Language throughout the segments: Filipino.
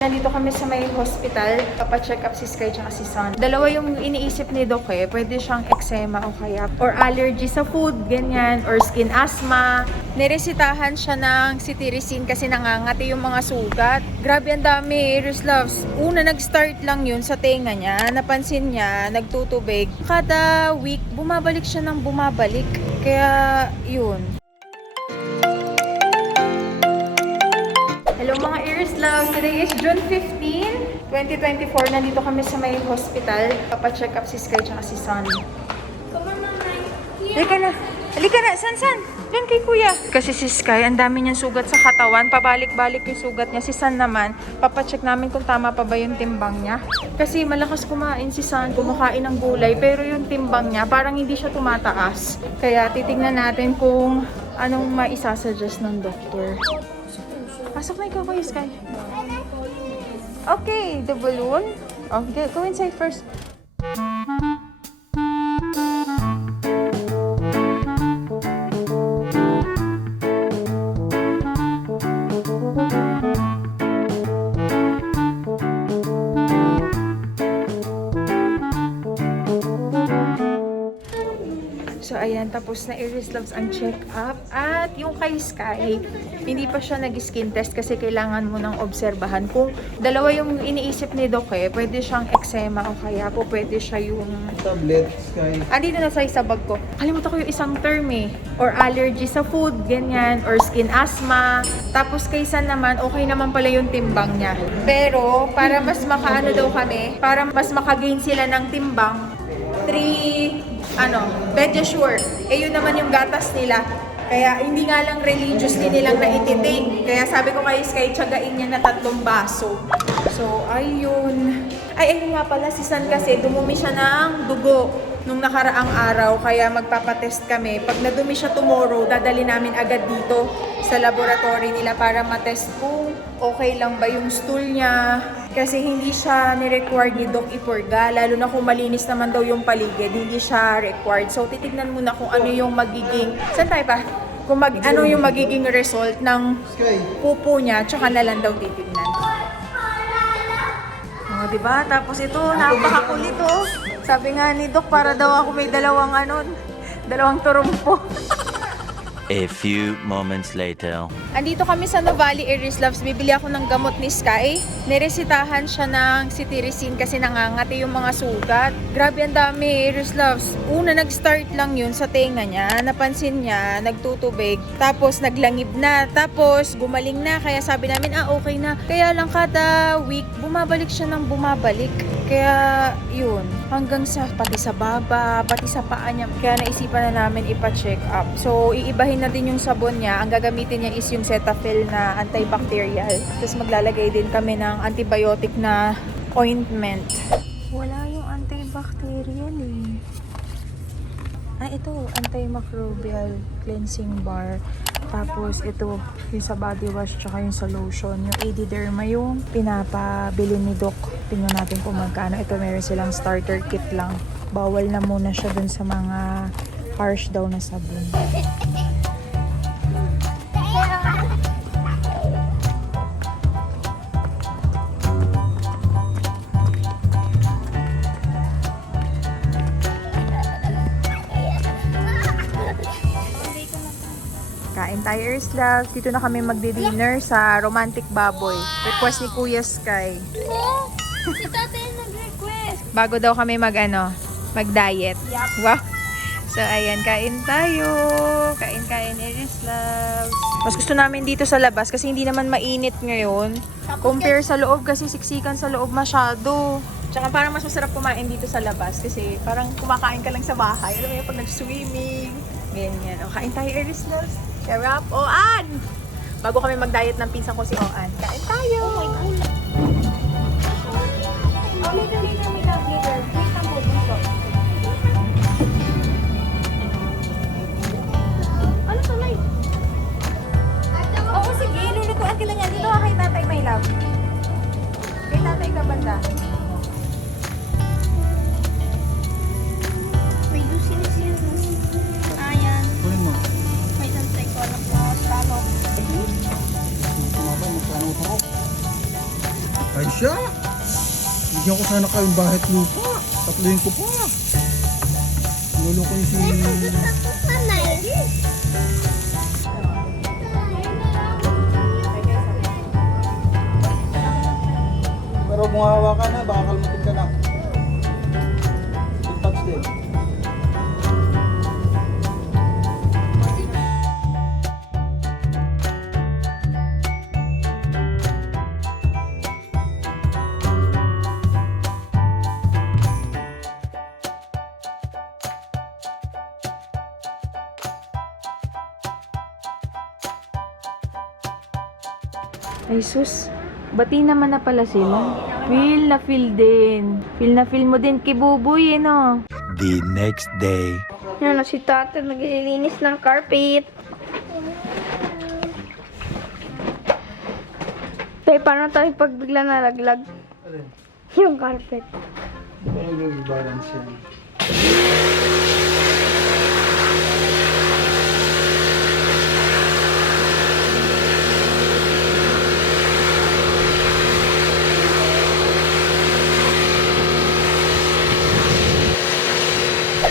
Nandito kami sa may hospital, papacheck up si Sky at si Son. Dalawa yung iniisip ni Doc eh. Pwede siyang eczema o kaya or allergy sa food, ganyan, or skin asthma. Niresitahan siya ng cetirizine kasi nangangati yung mga sugat. Grabe ang dami, Iris Loves. Una, nag-start lang yun sa tenga niya. Napansin niya, nagtutubig. Kada week, bumabalik siya ng bumabalik. Kaya, yun. Hello mga Iris Love! Today is June 15, 2024. Nandito kami sa may hospital. Papacheck up si Sky at si Son. Halika na! Halika na! San? Diyan kay Kuya. Kasi si Sky, ang dami niyang sugat sa katawan. Pabalik-balik yung sugat niya. Si Son naman, papacheck namin kung tama pa ba yung timbang niya. Kasi malakas kumain si Son, kumakain ng gulay. Pero yung timbang niya, parang hindi siya tumataas. Kaya titignan natin kung anong maisasuggest ng doktor. Pasok na ikaw kayo, Sky. Okay, the balloon. Okay, go inside first. So, ayan, tapos na Iris Loves ang check-up. At yung kay Sky, hindi pa siya nag-skin test kasi kailangan mo nang obserbahan. Kung dalawa yung iniisip ni Doc eh, pwede siyang eczema o kaya po pwede siya yung tablet, Sky. andito na sa bag ko. Kalimutan ko yung isang term eh. Or allergy sa food, ganyan. Or skin asthma. Tapos kay San naman, okay naman pala yung timbang niya. Pero, para mas makaano daw kami, para mas makagain sila ng timbang, 3 Pediasure. Eh yun naman yung gatas nila. Kaya hindi nga lang religiously nilang naititake. Kaya sabi ko kay Sky, tiyagain niya na 3 baso. So, ayun. Ayun nga pala, si San kasi dumumi siya ng dugo nung nakaraang araw. Kaya magpapatest kami. Pag nadumi siya tomorrow, dadali namin agad dito sa laboratory nila para matest kung okay lang ba yung stool niya. Kasi hindi siya ni-required ni Doc ipurga, lalo na kung malinis naman daw yung paligid, hindi siya required. So, titignan muna kung ano yung magiging, saan tayo pa? Kung ano yung magiging result ng pupo niya, tsaka na lang daw titignan. O, diba? Tapos ito, napakakulit oh. Sabi nga ni Doc, para daw ako may dalawang turumpo. A few moments later. Andito kami sa Nuvali, Iris Loves. Bibili ako ng gamot ni Sky. Niresitahan siya ng cetirizine kasi nangangati yung mga sugat. Grabe ang dami, Iris Loves. Una, nag-start lang yun sa tenga niya. Napansin niya, nagtutubig. Tapos, naglangib na. Tapos, gumaling na. Kaya sabi namin, okay na. Kaya lang kada week, bumabalik siya ng bumabalik. Kaya, yun. Hanggang sa, pati sa baba, pati sa paa niya. Kaya naisipan na namin ipa-check up. So, iibahin na din yung sabon niya. Ang gagamitin niya is yung Cetaphil na antibacterial. Tapos maglalagay din kami ng antibiotic na ointment. Wala yung antibacterial eh. Ito, antimicrobial cleansing bar. Tapos ito, yung sa body wash tsaka yung sa lotion. Yung AD Derma yung pinapabili ni Doc. Tingnan natin kung magkano. Ito meron silang starter kit lang. Bawal na muna siya dun sa mga harsh daw na sabon. Kain tayo, Iris Love. Dito na kami magdi-dinner sa Romantic Baboy. Request ni Kuya Sky. Si tatay nag-request. Bago daw kami mag-diet. Yup. Wow. So, ayan, kain tayo. Kain, Iris Love. Mas gusto namin dito sa labas kasi hindi naman mainit ngayon. Compare sa loob kasi siksikan sa loob masyado. Tsaka parang mas masarap kumain dito sa labas kasi parang kumakain ka lang sa bahay. Alam mo yun, pag nag-swimming. Ganyan. O, kain tayo, Iris Love. Sarap. Oan! Bago kami mag-diet ng pinsan ko si Oan. Kain tayo! Oh my God. Oh, later, may later. Wait na mo dito. Ano to, light? Oo, sige. Lulutuan ka lang yan. Dito ka kay tatay, my love. Kay tatay ka banda. May dusin-sin. Ayan. Kunin mo. May tantay ko alam ko. Talo. Tumabay, magkano ito? Ay siya! Bigyan ko sana kayong bahet lupa. Tatluhin ko pa. Lolo ko yung si... Pero bumawa ka na, baka kalmutin ka na. Touch din. Ay sus, bati naman na pala sila. Feel na feel din. Feel na feel mo din kay Buboy, no? The next day. Yan na si Tata naglilinis ng carpet. Tay, paano tayo pag bigla nalaglag? Yung carpet. Ano yung balance yan?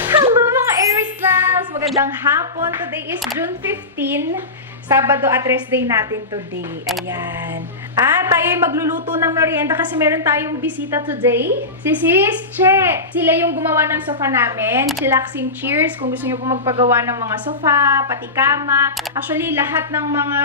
Hello mga Aries Loves! Magandang hapon. Today is June 15. Sabado at rest day natin today. Ayan. Tayo ay magluluto ng merienda kasi meron tayong bisita today. Si Sis Che. Sila yung gumawa ng sofa namin. Chillaxing cheers. Kung gusto nyo po magpagawa ng mga sofa, pati kama. Actually, lahat ng mga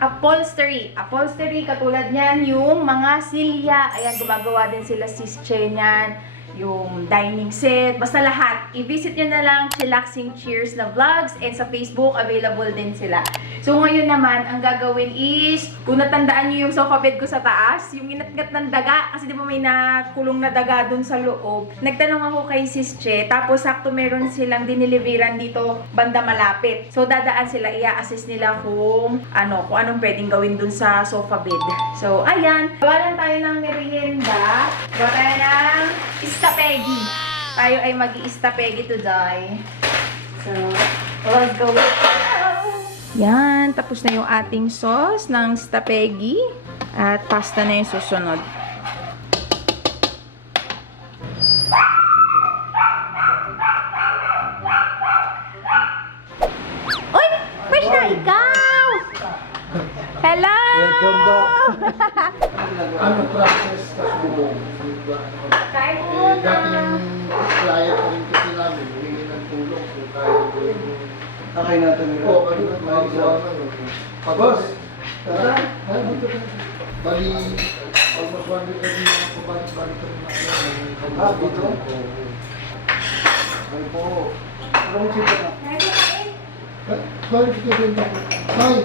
upholstery. Upholstery, katulad niyan, yung mga silya. Ayan, gumagawa din sila Sis Che niyan. Yung dining set, basta lahat. I-visit nyo na lang Chillaxing Cheers na vlogs and sa Facebook, available din sila. So ngayon naman, ang gagawin is, kung natandaan nyo yung sofa bed ko sa taas, yung inatgat ng daga, kasi di ba may nakulong na daga dun sa loob. Nagtanong ako kay Sis Che, tapos sakto meron silang diniliveran dito banda malapit. So dadaan sila, i-assist nila kung anong pwedeng gawin dun sa sofa bed. So ayan, gawa lang tayo ng merienda. Gawa tayo ng istapegi. Tayo ay mag-i-istapegi today. So, let's go. Yan, tapos na yung ating sauce ng stapegi. At pasta na yung susunod. Uy! Fresh na ikaw! Hello! Welcome back! Ano process ka mo? Kain Eh, muna. dating client ko rin kasi namin, humingi ng tulong kung kaya ko yung... Nakay natin nila. Oo, ano na magawa na. Boss! Tara! Bali, almost 1 week na din ako pabalik-balik ko rin ako. Dito? Ay po. Maraming sila na. Balik ko rin ako. Hi!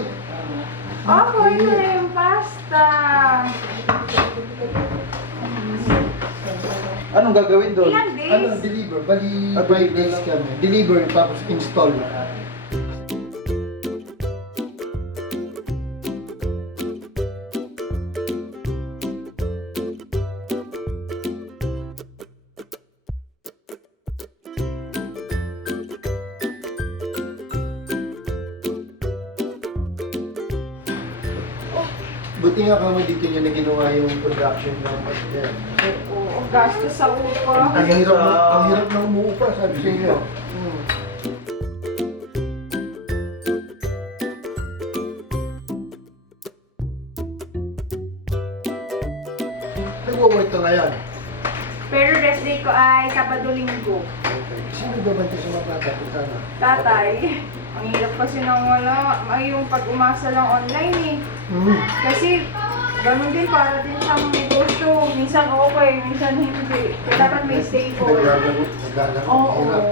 Oh, ito na yung pasta. Anong gagawin doon? Ilang days? Ano, deliver. Bali, 5 days kami. Deliver, tapos install. Buti nga kami dito niya na ginawa yung production ng yan. Oo, gastos sa upa. Ang hirap na umuupa, sabi sa inyo. Nag-work to ngayon. Pero rest day ko ay Sabado-Linggo. Okay. Sino ba ba sa mga bata? Punta na. Tatay, ang hirap kasi nang wala. Ay, yung pag-umasa lang online eh. Kasi, ganun din para din siyang negosyo. Minsan okay, minsan hindi. Kaya dapat may stable. Naglalaro. Oo. Hirap.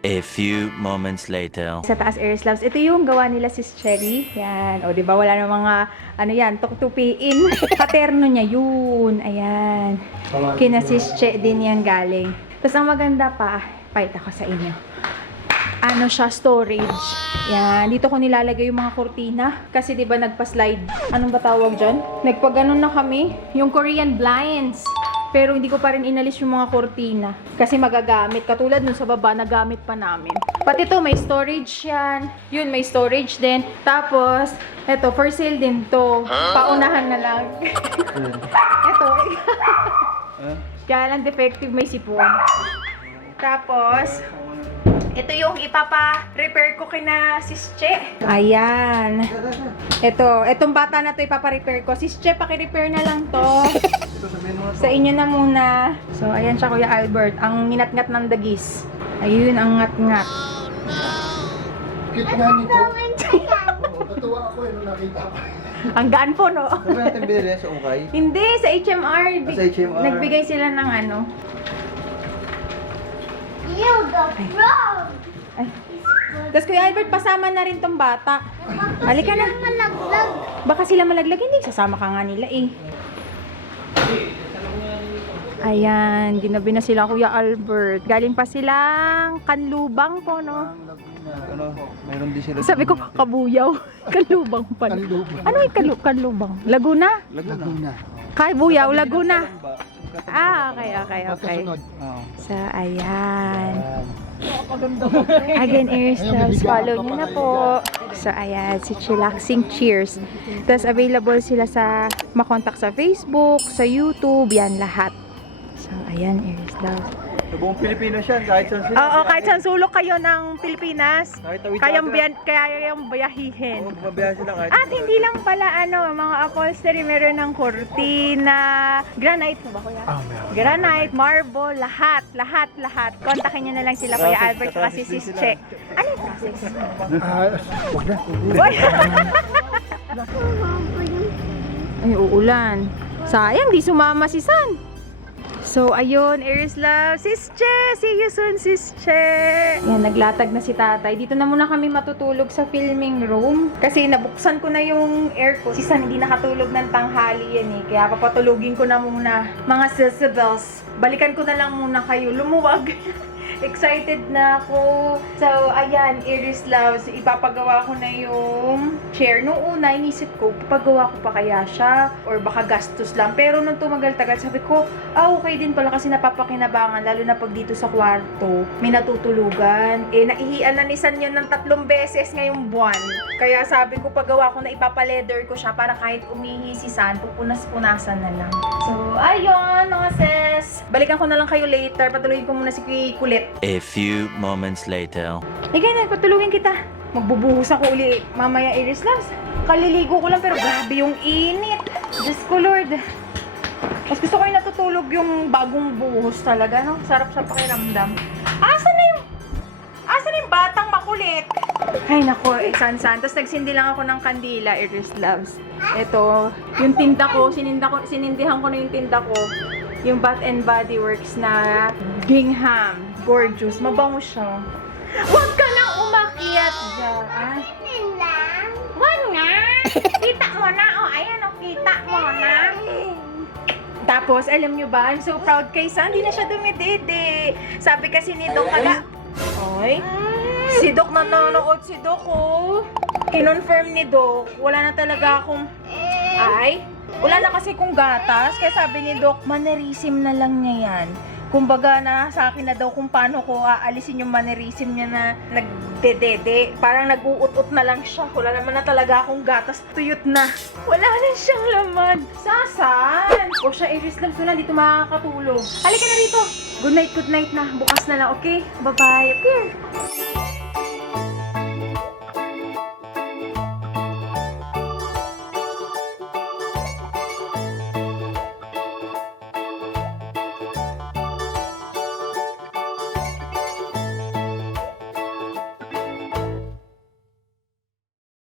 A few moments later. Sa taas Aries Loves, ito yung gawa nila Sis Cherry. Yan. O, di ba wala nang mga, tuktupiin. Paterno niya yun. Ayan. Kina Sis Che din yan galing. Tapos ang maganda pa, pakita ko sa inyo. ano siya, storage. Yan, dito ko nilalagay yung mga kurtina. Kasi di ba nagpa-slide. Anong ba tawag dyan? Nagpaganon na kami. Yung Korean blinds. Pero hindi ko pa rin inalis yung mga kurtina. Kasi magagamit. Katulad nun sa baba, nagamit pa namin. Pati ito, may storage yan. Yun, may storage din. Tapos, eto, for sale din to. Paunahan na lang. Eto. Kaya lang defective, may sipon. Tapos, ito yung ipapa-repair ko kina Sis Che. Ayan. Itong bata na to ipapa-repair ko. Sis Che, paki-repair na lang to. Sa inyo na muna. So, ayan siya, Kuya Albert. Ang nginat-ngat ng dagis. Ayun, ang ngat-ngat. Cute nga nito. Oo, natuwa ako nung nakita ko. Ang gaan po, no? Ano ba natin binili sa Ukay? Hindi, sa HMR. Sa HMR. Nagbigay sila ng ano. You the frog! Ay. Tapos Kuya Albert, pasama na rin tong bata. Halika na. Malaglag. Baka sila malaglag. Hindi, sasama ka nga nila eh. Ayan, ginabi na sila Kuya Albert. Galing pa silang Kanlubang po, no? Ano, mayroon din sila. Sabi ko, Kabuyaw. Kanlubang pala. Kanlubang. Ano yung Kanlubang? Laguna? Laguna. Kabuyaw, Laguna. Ah, okay. Magkasunod. So, ayan. Again, Airstars, follow nyo na po. So, ayan, si Chillaxing Cheers. Tapos, available sila sa makontak sa Facebook, sa YouTube, yan lahat. So, ayan, Airstars. Sa buong Pilipinas yan, kahit saan sila. Oo, kahit saan sulok kayo ng Pilipinas, Kahit tawid kaya yung bayahihin. Oo, bumabiyahe sila kahit. At hindi lang pala mga upholstery, meron ng kurtina, granite ba kuya? Meron. Granite, marble, lahat. Kontakin nyo na lang sila Kuya Albert at si Sis Che. Ano yung process? Huwag na. Uy! Ay, uulan. Sayang, di sumama si San. So, ayun, Aries Love. Sis Che! See you soon, Sis Che! Yan, naglatag na si tatay. Dito na muna kami matutulog sa filming room. Kasi nabuksan ko na yung aircon. Si San hindi nakatulog ng tanghali yan eh. Kaya papatulogin ko na muna. Mga Sisabels, balikan ko na lang muna kayo. Lumuwag. Excited na ako. So, ayan, Aries Loves, ipapagawa ko na yung chair. Nung una, inisip ko, papagawa ko pa kaya siya? Or baka gastos lang. Pero nung tumagal-tagal, sabi ko, okay din pala kasi napapakinabangan, lalo na pag dito sa kwarto, may natutulugan. Naihian na ni San yun ng 3 beses ngayong buwan. Kaya sabi ko, pagawa ko na ipapaleder ko siya para kahit umihi si San, pupunas-punasan na lang. So, ayun, mga sis. Balikan ko na lang kayo later. Patuloyin ko muna si Kulit. A few moments later. Ikaw na, patulungin kita. Magbubuhos ako uli mamaya, Aries Loves. Kaliligo ko lang pero grabe yung init. Diyos ko, Lord. Mas gusto ko yung natutulog yung bagong buhos talaga, no? Sarap sa pakiramdam. Asa na yung batang makulit? Ay, nako, san-san. Tapos nagsindi lang ako ng kandila, Aries Loves. Ito, yung tinda ko, sinindihan ko na yung tinda ko. Yung Bath and Body Works na Gingham. Gorgeous. Mabango siya. Huwag ka nang umakyat dyan. Huwag nga. Kita mo na. Ayan kita mo na. Tapos, alam nyo ba, I'm so proud kay San. Hindi na siya dumidede. Sabi kasi ni Doc Oy. Si Doc nanonood si Doc, oh. Kinonfirm ni Doc. Wala na talaga akong... Wala na kasi kung gatas. Kaya sabi ni Doc, mannerism na lang niya yan. Kumbaga na sa akin na daw kung paano ko aalisin yung mannerism niya na nagdedede. Parang nag-uut-ut na lang siya. Wala naman na talaga akong gatas. Tuyot na. Wala na siyang laman. Sasan? O siya, Aries Loves, wala dito makakatulog. Halika na rito. Good night na. Bukas na lang, okay? Bye-bye. Up here.